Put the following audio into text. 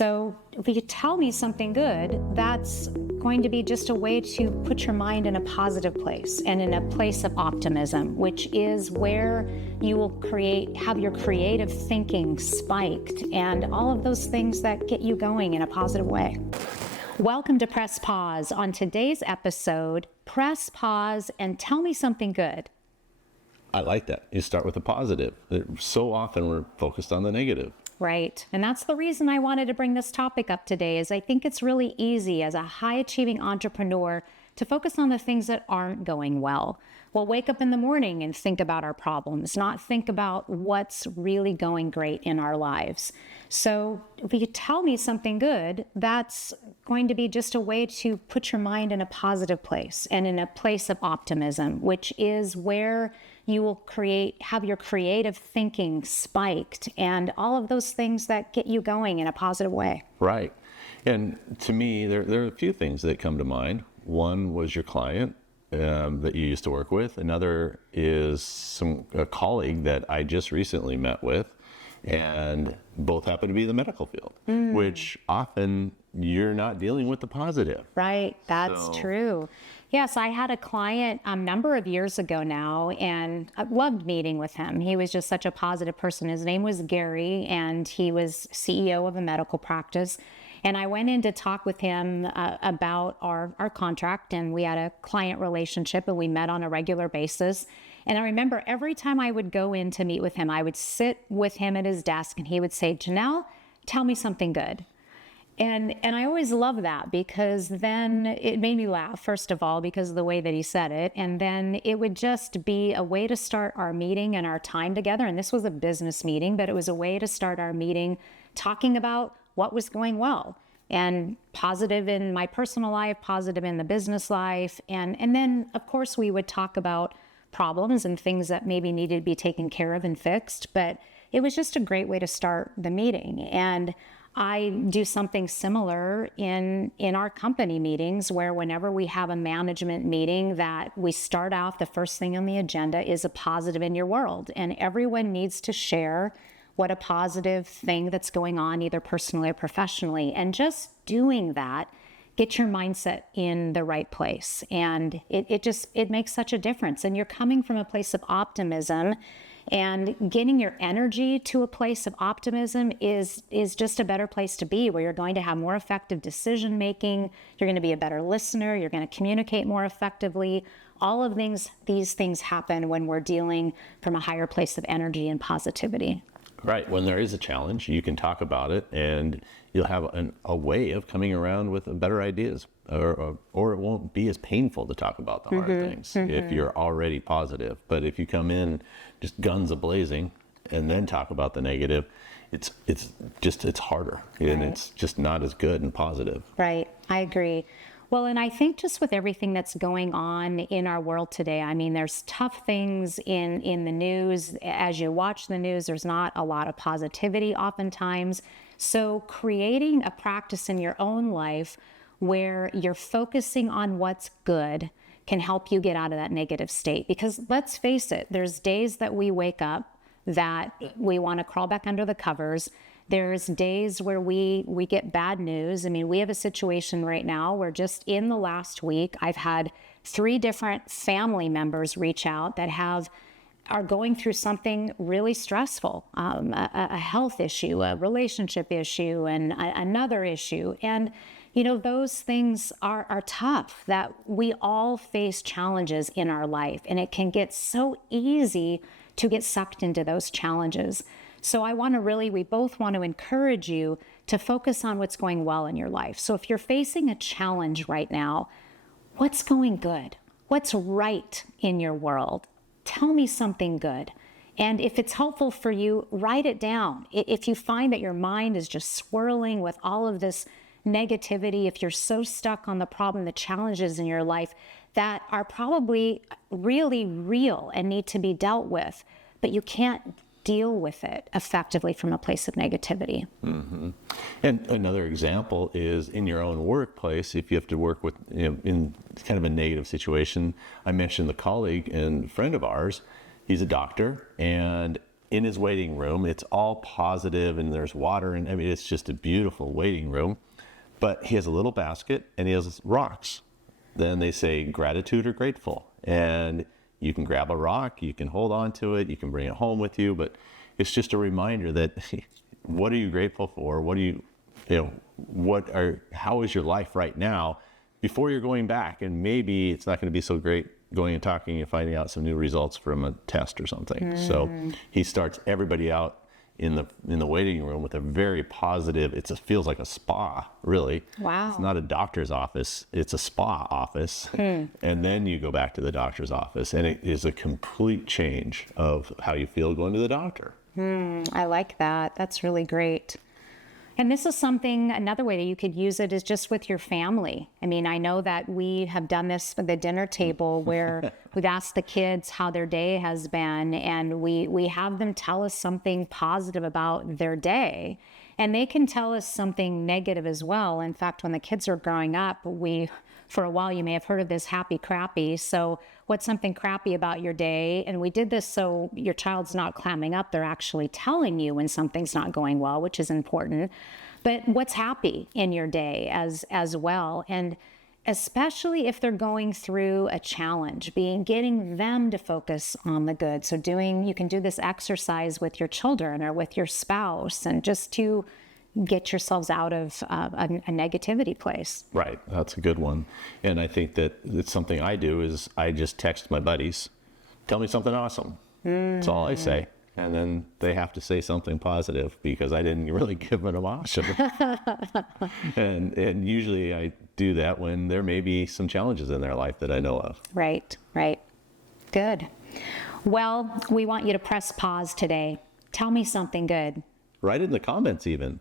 So if you tell me something good, that's going to be just a way to put your mind in a positive place and in a place of optimism, which is where you will have your creative thinking spiked and all of those things that get you going in a positive way. Welcome to Press Pause. On today's episode, press pause and tell me something good. I like that. You start with the positive. So often we're focused on the negative. Right. And that's the reason I wanted to bring this topic up today, is I think it's really easy as a high-achieving entrepreneur to focus on the things that aren't going well. We'll wake up in the morning and think about our problems, not think about what's really going great in our lives. So if you tell me something good, that's going to be just a way to put your mind in a positive place and in a place of optimism, which is where you will have your creative thinking spiked and all of those things that get you going in a positive way. Right. And to me, there are a few things that come to mind. One was your client that you used to work with. Another is a colleague that I just recently met with, and both happen to be the medical field, which often you're not dealing with the positive. Right. That's true. Yes, I had a client a number of years ago now, and I loved meeting with him. He was just such a positive person. His name was Gary, and he was CEO of a medical practice. And I went in to talk with him about our contract, and we had a client relationship, and we met on a regular basis. And I remember every time I would go in to meet with him, I would sit with him at his desk, and he would say, "Janelle, tell me something good." And I always love that, because then it made me laugh, first of all, because of the way that he said it. And then it would just be a way to start our meeting and our time together. And this was a business meeting, but it was a way to start our meeting talking about what was going well, and positive in my personal life, positive in the business life. And then, of course, we would talk about problems and things that maybe needed to be taken care of and fixed. But it was just a great way to start the meeting. And I do something similar in our company meetings, where whenever we have a management meeting, that we start out, the first thing on the agenda is a positive in your world. And everyone needs to share what a positive thing that's going on, either personally or professionally. And just doing that, get your mindset in the right place. And it makes such a difference. And you're coming from a place of optimism, and getting your energy to a place of optimism is just a better place to be, where you're going to have more effective decision making. You're going to be a better listener. You're going to communicate more effectively. All of these things happen when we're dealing from a higher place of energy and positivity. Right. When there is a challenge, you can talk about it, and you'll have a way of coming around with better ideas, or it won't be as painful to talk about the hard things if you're already positive. But if you come in just guns a-blazing and then talk about the negative, it's harder, and it's just not as good and positive. Right. I agree. Well, and I think just with everything that's going on in our world today, I mean, there's tough things in the news. As you watch the news, there's not a lot of positivity oftentimes. So creating a practice in your own life where you're focusing on what's good can help you get out of that negative state. Because let's face it, there's days that we wake up that we want to crawl back under the covers. There's days where we get bad news. I mean, we have a situation right now where just in the last week, I've had 3 different family members reach out that are going through something really stressful, a health issue, a relationship issue, and another issue. And, you know, those things are tough, that we all face challenges in our life, and it can get so easy to get sucked into those challenges. So we both want to encourage you to focus on what's going well in your life. So if you're facing a challenge right now, what's going good? What's right in your world? Tell me something good. And if it's helpful for you, write it down. If you find that your mind is just swirling with all of this negativity, if you're so stuck on the problem, the challenges in your life that are probably really real and need to be dealt with, but you can't deal with it effectively from a place of negativity. And another example is in your own workplace. If you have to work with, in kind of a negative situation, I mentioned the colleague and friend of ours. He's a doctor, and in his waiting room. It's all positive and there's water, and I mean, it's just a beautiful waiting room. But he has a little basket and he has rocks. Then they say gratitude or grateful. And you can grab a rock, you can hold on to it, you can bring it home with you, but it's just a reminder that what are you grateful for? What do you know, how is your life right now before you're going back? And maybe it's not going to be so great going and talking and finding out some new results from a test or something. So he starts everybody out in the waiting room with a very positive, it feels like a spa, really. Wow. It's not a doctor's office, it's a spa office. And then you go back to the doctor's office, and it is a complete change of how you feel going to the doctor. I like that. That's really great. And this is something, another way that you could use it is just with your family. I mean, I know that we have done this at the dinner table where we've asked the kids how their day has been, and we have them tell us something positive about their day. And they can tell us something negative as well. In fact, when the kids are growing up, for a while, you may have heard of this happy crappy. So what's something crappy about your day? And we did this so your child's not clamming up. They're actually telling you when something's not going well, which is important. But what's happy in your day as well? And especially if they're going through a challenge, getting them to focus on the good. So you can do this exercise with your children or with your spouse, and just to get yourselves out of a negativity place. Right, that's a good one. And I think that it's something I do is I just text my buddies, tell me something awesome. That's all I say. And then they have to say something positive because I didn't really give them an option. and usually I do that when there may be some challenges in their life that I know of. Right. Good. Well, we want you to press pause today. Tell me something good. Write it in the comments even.